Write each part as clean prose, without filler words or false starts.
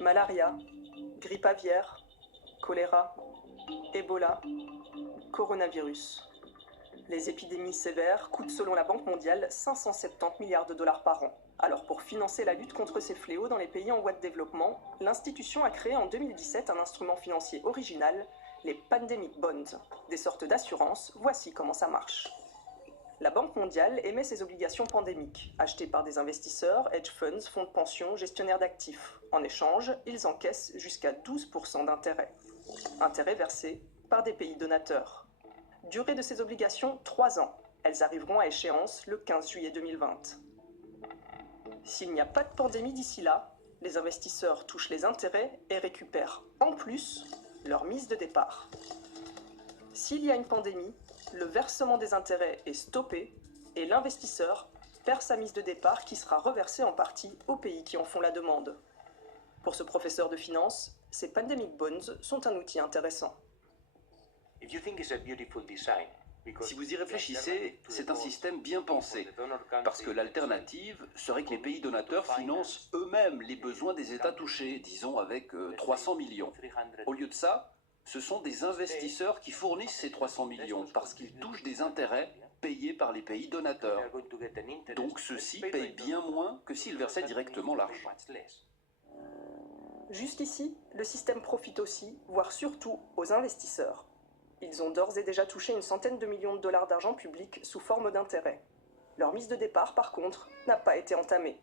Malaria, grippe aviaire, choléra, Ebola, coronavirus. Les épidémies sévères coûtent selon la Banque mondiale 570 milliards de dollars par an. Alors pour financer la lutte contre ces fléaux dans les pays en voie de développement, l'institution a créé en 2017 un instrument financier original, les Pandemic Bonds, des sortes d'assurances. Voici comment ça marche. La Banque mondiale émet ses obligations pandémiques, achetées par des investisseurs, hedge funds, fonds de pension, gestionnaires d'actifs. En échange, ils encaissent jusqu'à 12% d'intérêt. Intérêt versé par des pays donateurs. Durée de ces obligations, 3 ans. Elles arriveront à échéance le 15 juillet 2020. S'il n'y a pas de pandémie d'ici là, les investisseurs touchent les intérêts et récupèrent en plus leur mise de départ. S'il y a une pandémie, le versement des intérêts est stoppé et l'investisseur perd sa mise de départ qui sera reversée en partie aux pays qui en font la demande. Pour ce professeur de finance, ces pandemic bonds sont un outil intéressant. Si vous y réfléchissez, c'est un système bien pensé, parce que l'alternative serait que les pays donateurs financent eux-mêmes les besoins des États touchés, disons avec 300 millions. Au lieu de ça, ce sont des investisseurs qui fournissent ces 300 millions, parce qu'ils touchent des intérêts payés par les pays donateurs. Donc ceux-ci payent bien moins que s'ils versaient directement l'argent. Jusqu'ici, le système profite aussi, voire surtout, aux investisseurs. Ils ont d'ores et déjà touché une centaine de millions de dollars d'argent public sous forme d'intérêts. Leur mise de départ, par contre, n'a pas été entamée.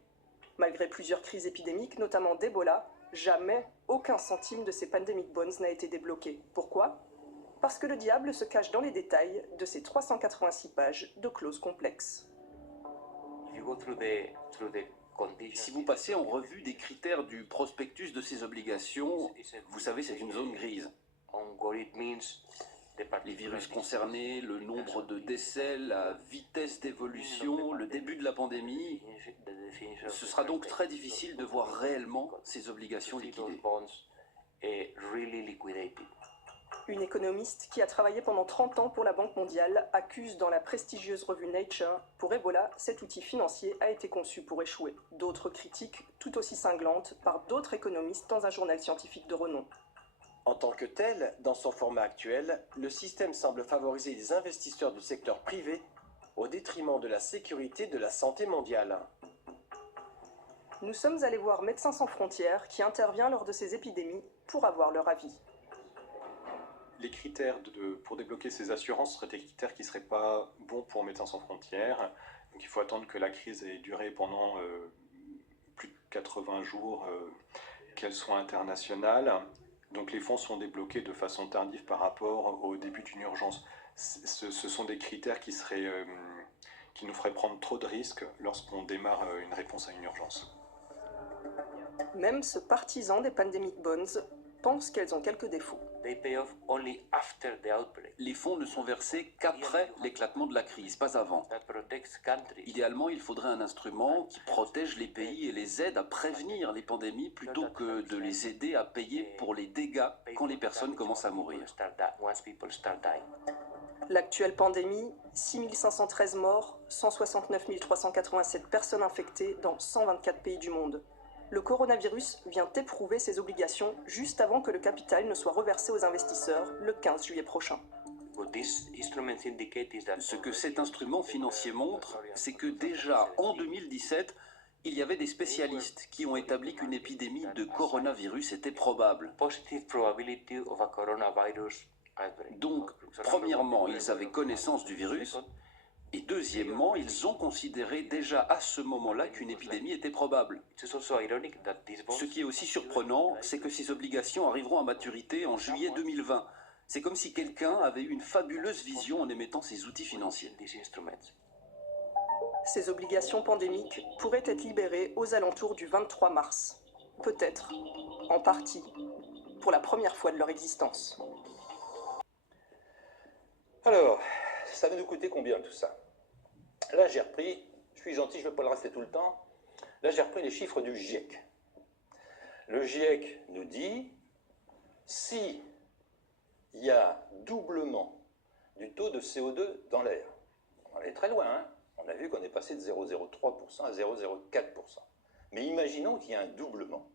Malgré plusieurs crises épidémiques, notamment d'Ebola, jamais aucun centime de ces pandemic bonds n'a été débloqué. Pourquoi ? Parce que le diable se cache dans les détails de ces 386 pages de clauses complexes. Si vous passez en revue des critères du prospectus de ces obligations, vous savez, c'est une zone grise. Les virus concernés, le nombre de décès, la vitesse d'évolution, le début de la pandémie. Ce sera donc très difficile de voir réellement ces obligations liquidées. Une économiste qui a travaillé pendant 30 ans pour la Banque mondiale accuse dans la prestigieuse revue Nature, pour Ebola, cet outil financier a été conçu pour échouer. D'autres critiques, tout aussi cinglantes, par d'autres économistes dans un journal scientifique de renom. En tant que tel, dans son format actuel, le système semble favoriser les investisseurs du secteur privé au détriment de la sécurité de la santé mondiale. Nous sommes allés voir Médecins sans frontières qui intervient lors de ces épidémies pour avoir leur avis. Les critères pour débloquer ces assurances seraient des critères qui ne seraient pas bons pour Médecins sans frontières. Donc il faut attendre que la crise ait duré pendant plus de 80 jours, qu'elle soit internationale. Donc les fonds sont débloqués de façon tardive par rapport au début d'une urgence. Ce sont des critères qui nous feraient prendre trop de risques lorsqu'on démarre une réponse à une urgence. Même ce partisan des pandemic bonds pense qu'elles ont quelques défauts. Les fonds ne sont versés qu'après l'éclatement de la crise, pas avant. Idéalement, il faudrait un instrument qui protège les pays et les aide à prévenir les pandémies plutôt que de les aider à payer pour les dégâts quand les personnes commencent à mourir. L'actuelle pandémie, 6513 morts, 169 387 personnes infectées dans 124 pays du monde. Le coronavirus vient éprouver ses obligations juste avant que le capital ne soit reversé aux investisseurs le 15 juillet prochain. Ce que cet instrument financier montre, c'est que déjà en 2017, il y avait des spécialistes qui ont établi qu'une épidémie de coronavirus était probable. Donc, premièrement, ils avaient connaissance du virus, et deuxièmement, ils ont considéré déjà à ce moment-là qu'une épidémie était probable. Ce qui est aussi surprenant, c'est que ces obligations arriveront à maturité en juillet 2020. C'est comme si quelqu'un avait eu une fabuleuse vision en émettant ces outils financiers. Ces obligations pandémiques pourraient être libérées aux alentours du 23 mars. Peut-être, en partie, pour la première fois de leur existence. Alors, ça va nous coûter combien tout ça? Là, j'ai repris, je suis gentil, je ne vais pas le rester tout le temps, là, j'ai repris les chiffres du GIEC. Le GIEC nous dit, si il y a doublement du taux de CO2 dans l'air, on est très loin, hein, on a vu qu'on est passé de 0,03% à 0,04%. Mais imaginons qu'il y a un doublement.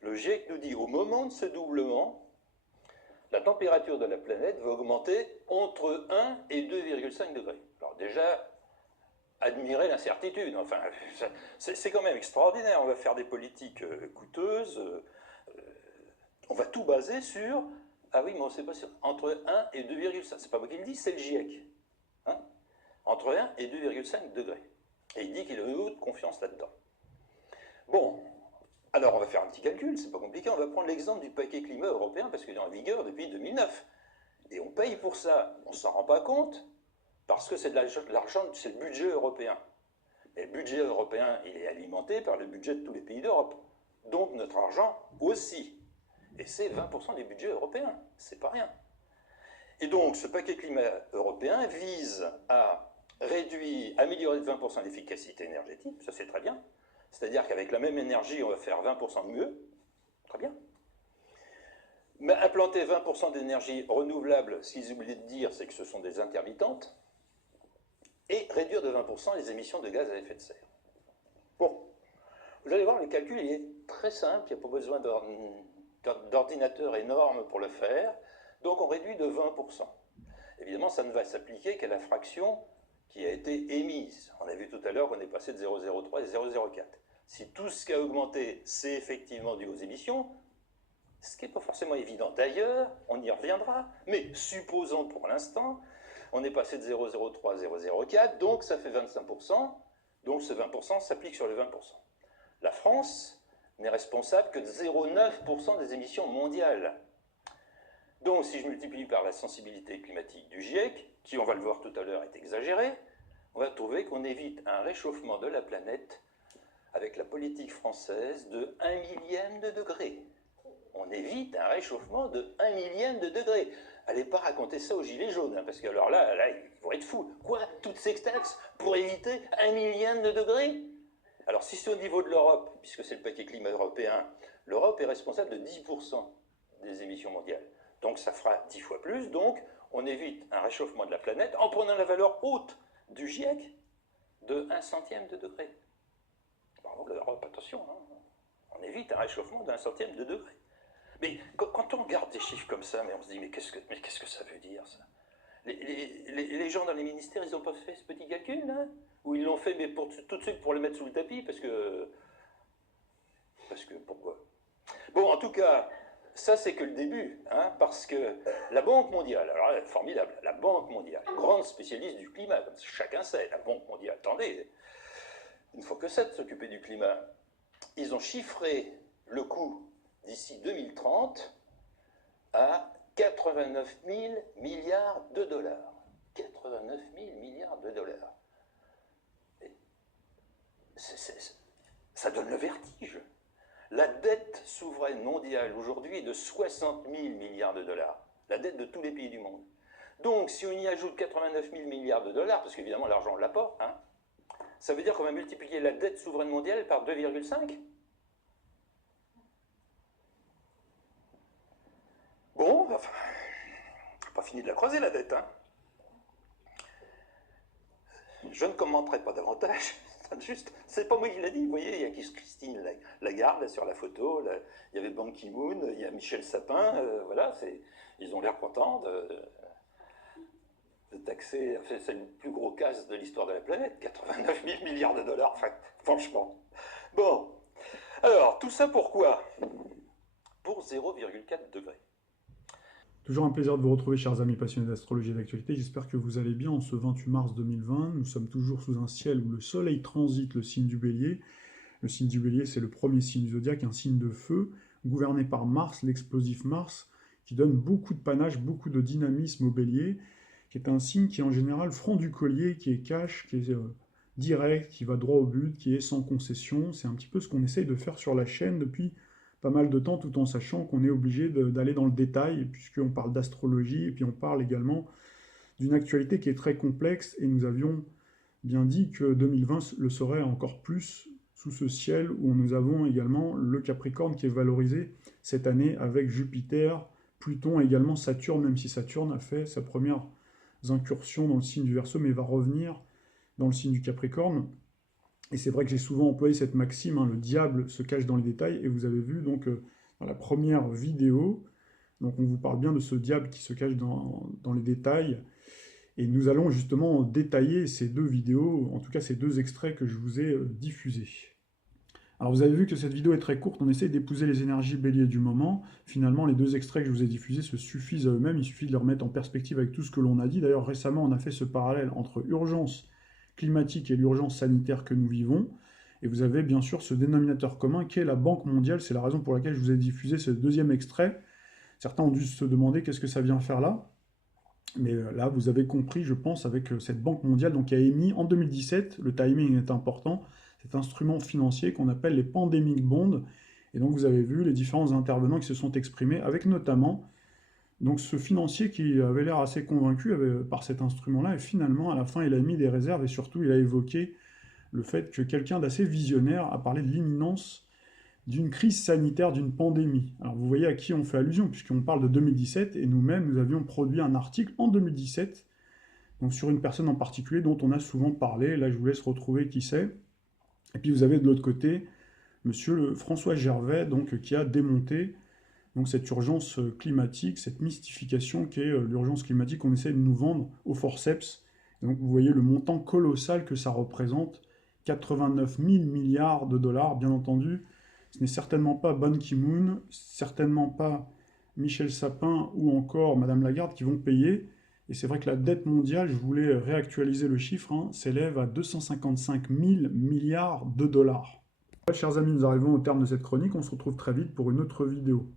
Le GIEC nous dit, au moment de ce doublement, la température de la planète va augmenter entre 1 et 2,5 degrés. Alors déjà, admirez l'incertitude. Enfin, c'est quand même extraordinaire. On va faire des politiques coûteuses. On va tout baser sur... Ah oui, mais on ne sait pas sûr. Entre 1 et 2,5. C'est pas moi qui le dis, c'est le GIEC. Hein, entre 1 et 2,5 degrés. Et il dit qu'il a une haute confiance là-dedans. Bon, alors on va faire un petit calcul, c'est pas compliqué. On va prendre l'exemple du paquet climat européen parce qu'il est en vigueur depuis 2009. Et on paye pour ça. On ne s'en rend pas compte parce que c'est de l'argent, c'est le budget européen. Et le budget européen, il est alimenté par le budget de tous les pays d'Europe. Donc notre argent aussi. Et c'est 20% du budget européen. C'est pas rien. Et donc ce paquet climat européen vise à réduire, améliorer de 20% l'efficacité énergétique. Ça c'est très bien. C'est-à-dire qu'avec la même énergie, on va faire 20% de mieux. Très bien. Mais implanter 20% d'énergie renouvelable, ce qu'ils oublient de dire, c'est que ce sont des intermittentes. Et réduire de 20% les émissions de gaz à effet de serre. Bon, vous allez voir, le calcul il est très simple, il n'y a pas besoin d'ordinateur énorme pour le faire, donc on réduit de 20%. Évidemment, ça ne va s'appliquer qu'à la fraction qui a été émise. On a vu tout à l'heure qu'on est passé de 0,03 et 0,04. Si tout ce qui a augmenté, c'est effectivement dû aux émissions, ce qui n'est pas forcément évident d'ailleurs, on y reviendra, mais supposons pour l'instant, on est passé de 0,03 à 0,04, donc ça fait 25%, donc ce 20% s'applique sur les 20%. La France n'est responsable que de 0,9% des émissions mondiales. Donc si je multiplie par la sensibilité climatique du GIEC, qui on va le voir tout à l'heure est exagérée, on va trouver qu'on évite un réchauffement de la planète avec la politique française de 1 millième de degré. On évite un réchauffement de 1 millième de degré. Allez pas raconter ça aux gilets jaunes, hein, parce que alors là, ils vont être fous. Quoi? Toutes ces taxes pour éviter 1 millième de degré? Alors si c'est au niveau de l'Europe, puisque c'est le paquet climat européen, l'Europe est responsable de 10% des émissions mondiales. Donc ça fera 10 fois plus, donc on évite un réchauffement de la planète en prenant la valeur haute du GIEC de 1 centième de degré. Bravo l'Europe, attention, hein. On évite un réchauffement d'1 centième de degré. Mais quand on regarde des chiffres comme ça, mais on se dit, mais qu'est-ce que ça veut dire, ça? Les gens dans les ministères, ils n'ont pas fait ce petit calcul, là? Ou ils l'ont fait, mais tout de suite pour le mettre sous le tapis, parce que pourquoi? Bon, en tout cas, ça c'est que le début, hein, parce que la Banque mondiale, alors là, formidable, la Banque mondiale, grande spécialiste du climat, comme chacun sait, la Banque mondiale, attendez, il ne faut que ça de s'occuper du climat. Ils ont chiffré le coût d'ici 2030 à 89 000 milliards de dollars. 89 000 milliards de dollars. Ça donne le vertige. La dette souveraine mondiale aujourd'hui est de 60 000 milliards de dollars. La dette de tous les pays du monde. Donc si on y ajoute 89 000 milliards de dollars, parce qu'évidemment l'argent on l'apporte, hein, ça veut dire qu'on va multiplier la dette souveraine mondiale par 2,5. Bon, enfin, pas fini de la creuser la dette, hein. Je ne commenterai pas davantage, juste, c'est pas moi qui l'ai dit, vous voyez, il y a Christine Lagarde là, sur la photo, là, il y avait Ban Ki-moon, il y a Michel Sapin, voilà, ils ont l'air contents de taxer, enfin, c'est le plus gros casse de l'histoire de la planète, 89 000 milliards de dollars, enfin, franchement. Bon, alors, tout ça pourquoi? Pour 0,4 degrés. Toujours un plaisir de vous retrouver, chers amis passionnés d'astrologie et d'actualité. J'espère que vous allez bien en ce 28 mars 2020. Nous sommes toujours sous un ciel où le soleil transite le signe du bélier. Le signe du bélier, c'est le premier signe du zodiaque, un signe de feu, gouverné par Mars, l'explosif Mars, qui donne beaucoup de panache, beaucoup de dynamisme au bélier, qui est un signe qui est en général franc du collier, qui est cash, qui est direct, qui va droit au but, qui est sans concession. C'est un petit peu ce qu'on essaye de faire sur la chaîne depuis pas mal de temps, tout en sachant qu'on est obligé d'aller dans le détail, puisqu'on parle d'astrologie, et puis on parle également d'une actualité qui est très complexe, et nous avions bien dit que 2020 le serait encore plus sous ce ciel, où nous avons également le Capricorne qui est valorisé cette année avec Jupiter, Pluton, et également Saturne, même si Saturne a fait sa première incursion dans le signe du Verseau, mais va revenir dans le signe du Capricorne. Et c'est vrai que j'ai souvent employé cette maxime, hein, le diable se cache dans les détails, et vous avez vu donc dans la première vidéo, donc on vous parle bien de ce diable qui se cache dans les détails, et nous allons justement détailler ces deux vidéos, en tout cas ces deux extraits que je vous ai diffusés. Alors vous avez vu que cette vidéo est très courte, on essaie d'épouser les énergies béliers du moment. Finalement, les deux extraits que je vous ai diffusés se suffisent à eux-mêmes, il suffit de les remettre en perspective avec tout ce que l'on a dit. D'ailleurs, récemment, on a fait ce parallèle entre urgence climatique et l'urgence sanitaire que nous vivons. Et vous avez bien sûr ce dénominateur commun qui est la Banque mondiale. C'est la raison pour laquelle je vous ai diffusé ce deuxième extrait. Certains ont dû se demander qu'est-ce que ça vient faire là. Mais là, vous avez compris, je pense, avec cette Banque mondiale donc, qui a émis en 2017, le timing est important, cet instrument financier qu'on appelle les pandemic bonds. Et donc vous avez vu les différents intervenants qui se sont exprimés, avec notamment donc, ce financier qui avait l'air assez convaincu par cet instrument-là, et finalement, à la fin, il a mis des réserves, et surtout, il a évoqué le fait que quelqu'un d'assez visionnaire a parlé de l'imminence d'une crise sanitaire, d'une pandémie. Alors vous voyez à qui on fait allusion, puisqu'on parle de 2017, et nous-mêmes, nous avions produit un article en 2017, donc sur une personne en particulier dont on a souvent parlé. Là, je vous laisse retrouver qui c'est. Et puis vous avez de l'autre côté, monsieur François Gervais, donc, qui a démonté donc, cette urgence climatique, cette mystification qui est l'urgence climatique qu'on essaie de nous vendre au forceps. Et donc vous voyez le montant colossal que ça représente, 89 000 milliards de dollars, bien entendu. Ce n'est certainement pas Ban Ki-moon, certainement pas Michel Sapin ou encore Madame Lagarde qui vont payer. Et c'est vrai que la dette mondiale, je voulais réactualiser le chiffre, hein, s'élève à 255 000 milliards de dollars. Chers amis, nous arrivons au terme de cette chronique. On se retrouve très vite pour une autre vidéo.